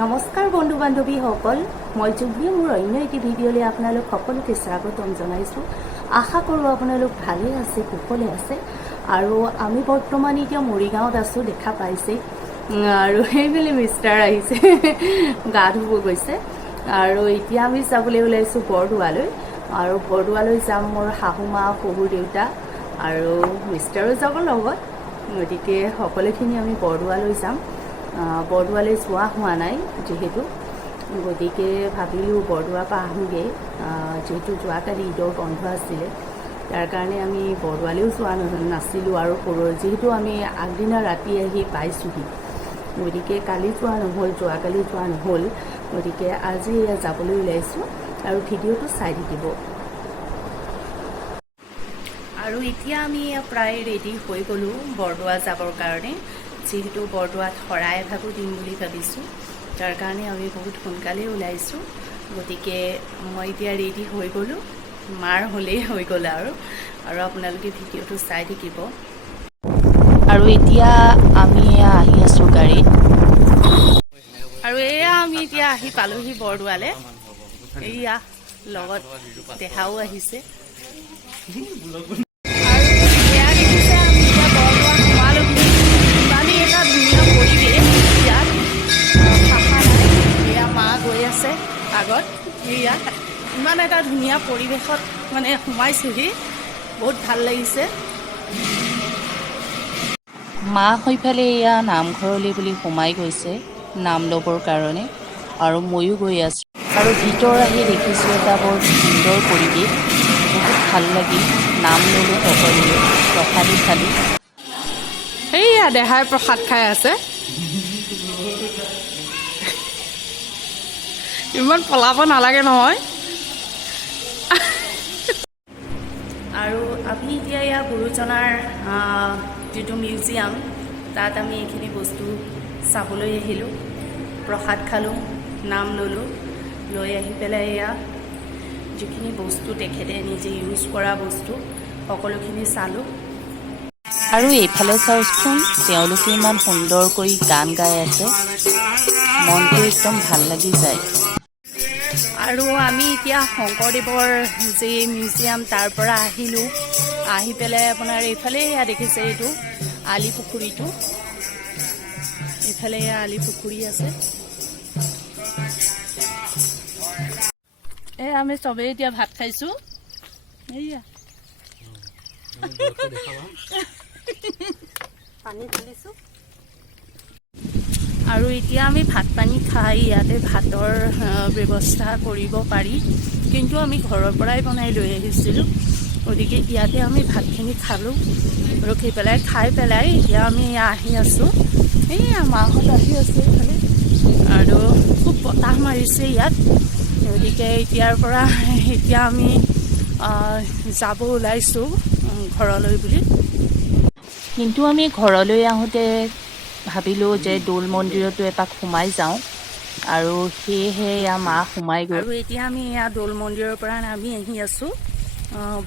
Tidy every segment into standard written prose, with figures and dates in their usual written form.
নমস্কাৰ বন্ধু বান্ধৱীসকল, মই জুবলি মোৰ অন্য এটি ভিডিঅ'লৈ আপোনালোক সকলোকে স্বাগতম জনাইছোঁ। আশা কৰোঁ আপোনালোক ভালে আছে, কুশলে আছে। আৰু আমি বৰ্তমান এতিয়া মৰিগাঁৱত আছোঁ, দেখা পাইছে। আৰু সেইবেলি মিষ্টাৰ আহিছে, গা ধুব গৈছে। আৰু এতিয়া আমি যাবলৈ ওলাইছোঁ বৰদোৱালৈ। আৰু বৰদোৱালৈ যাম মোৰ শাহুমা, শহুৰ দেউতা আৰু মিষ্টাৰো যাব লগত। গতিকে সকলোখিনি আমি বৰদোৱালৈ যাম। বৰদোৱালৈ যোৱা হোৱা নাই যিহেতু, গতিকে ভাবিলোঁ বৰদোৱাৰ পৰা আহোঁগৈ। যিহেতু যোৱাকালি ঈদৰ বন্ধ আছিলে, তাৰ কাৰণে আমি বৰদোৱালৈও যোৱা নাছিলোঁ। আৰু যিহেতু আমি আগদিনা ৰাতি আহি পাইছোঁহি, গতিকে কালি যোৱা নহ'ল, যোৱাকালি যোৱা নহ'ল। গতিকে আজি যাবলৈ ওলাইছোঁ আৰু ভিডিঅ'টো চাই থাকিব। আৰু এতিয়া আমি প্ৰায় ৰেডি হৈ গ'লোঁ বৰদোৱা যাবৰ কাৰণে। যিহেতু বৰদোৱাত শৰাই এভাগো দিম বুলি ভাবিছোঁ, তাৰ কাৰণে আমি বহুত সোনকালে ওলাইছোঁ। গতিকে মই এতিয়া ৰেডি হৈ গ'লোঁ, মাৰ হ'লেই হৈ গ'ল আৰু আপোনালোকে ভিডিঅ'টো চাই থাকিব। আৰু এতিয়া আমি আহি আছোঁ গাড়ীত। আৰু এয়া আমি এতিয়া আহি পালোহি বৰদোৱালৈ। এয়া লগত দেখাও আহিছে। আগত এয়া ইমান এটা ধুনীয়া পৰিৱেশত মানে সোমাইছোহি, বহুত ভাল লাগিছে। মা সেইফালে এয়া নামঘৰলৈ বুলি সোমাই গৈছে নাম ল'বৰ কাৰণে, আৰু ময়ো গৈ আছোঁ। আৰু ভিতৰ আহি দেখিছোঁ এটা বৰ সুন্দৰ পৰিৱেশ, বহুত ভাল লাগিল। নাম ল'লোঁ, সকলোৱে প্ৰসাদী খালোঁ। সেয়া দেহাই প্ৰসাদ খাই আছে। ইমান পলাব নালাগে নহয়। আৰু আমি এতিয়া এয়া গুৰুজনাৰ যিটো মিউজিয়াম, তাত আমি এইখিনি বস্তু চাবলৈ আহিলোঁ। প্ৰসাদ খালোঁ, নাম ল'লোঁ, লৈ আহি পেলাই এয়া যিখিনি বস্তু তেখেতে নিজে ইউজ কৰা বস্তু সকলোখিনি চালোঁ। আৰু এইফালে চাওকচোন, তেওঁলোকে ইমান সুন্দৰকৈ গান গাই আছে, মনটো একদম ভাল লাগি যায়। আৰু আমি এতিয়া শংকৰদেৱৰ যি মিউজিয়াম, তাৰ পৰা আহিলোঁ। আহি পেলাই আপোনাৰ এইফালে এয়া দেখিছে, এইটো আলি পুখুৰীটো, এইফালে এয়া আলি পুখুৰী আছে। আমি চবেই এতিয়া ভাত খাইছোঁ। এইয়া পানী ঢালিছোঁ। আৰু এতিয়া আমি ভাত পানী খাই ইয়াতে ভাতৰ ব্যৱস্থা কৰিব পাৰি, কিন্তু আমি ঘৰৰ পৰাই বনাই লৈ আহিছিলোঁ। গতিকে ইয়াতে আমি ভাতখিনি খালোঁ, ৰখি পেলাই খাই পেলাই এতিয়া আমি আহি আছোঁ। এইয়া মাহঁত আহি আছে এইফালে, আৰু খুব বতাহ মাৰিছে ইয়াত। গতিকে এতিয়াৰ পৰা এতিয়া আমি যাব ওলাইছোঁ ঘৰলৈ বুলি। কিন্তু আমি ঘৰলৈ আহোঁতে ভাবিলোঁ যে দৌল মন্দিৰতো এপাক সোমাই যাওঁ, আৰু সেয়েহে এয়া মা সোমাই গ'ল। আৰু এতিয়া আমি এয়া দৌল মন্দিৰৰ পৰা নামি আহি আছোঁ।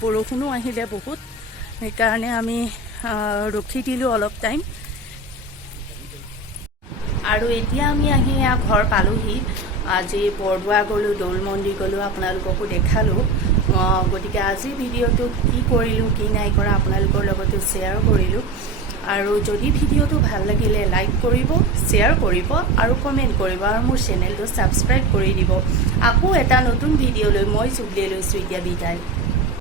বৰষুণো আহিলে বহুত, সেইকাৰণে আমি ৰখি দিলোঁ অলপ টাইম। আৰু এতিয়া আমি আহি এয়া ঘৰ পালোহি। আজি বৰদোৱা গ'লোঁ, দৌল মন্দিৰ গ'লোঁ, আপোনালোককো দেখালোঁ। গতিকে আজিৰ ভিডিঅ'টোত কি কৰিলোঁ, কি নাই কৰা আপোনালোকৰ লগতো শ্বেয়াৰ কৰিলোঁ। আৰু যদি ভিডিঅ'টো ভাল লাগিলে লাইক কৰিব, শ্বেয়াৰ কৰিব আৰু কমেণ্ট কৰিব, আৰু মোৰ চেনেলটো ছাবস্ক্ৰাইব কৰি দিব। আকৌ এটা নতুন ভিডিঅ'লৈ মই জুবলিয়ে লৈছোঁ এতিয়া বিদায়।